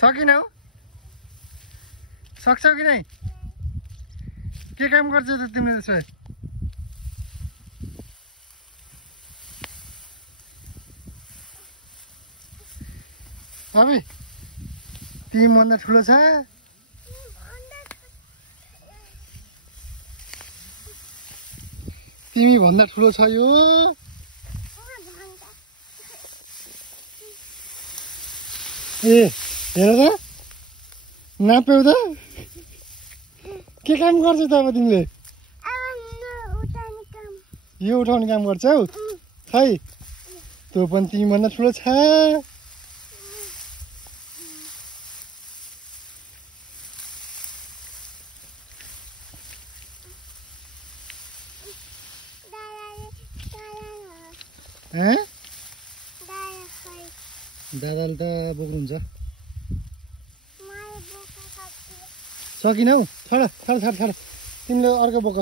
सकिनौ सक्छौ कि नै के काम गर्छौ त तिमीले त्यसो अबि तिमी भन्दा ठुलो छ तिमी भन्दा ठुलो छ यो ए हेर त नाप्यौ त के काम गर्छौ त अब तिमीले यो उठाउने काम गर्छौ खै त्यो पनि तिमी भन्दा ठुलो छ दादाले त बोक्नुहुन्छ सकिनौ छोड छोड छोड छोड तिमीले अर्को बोक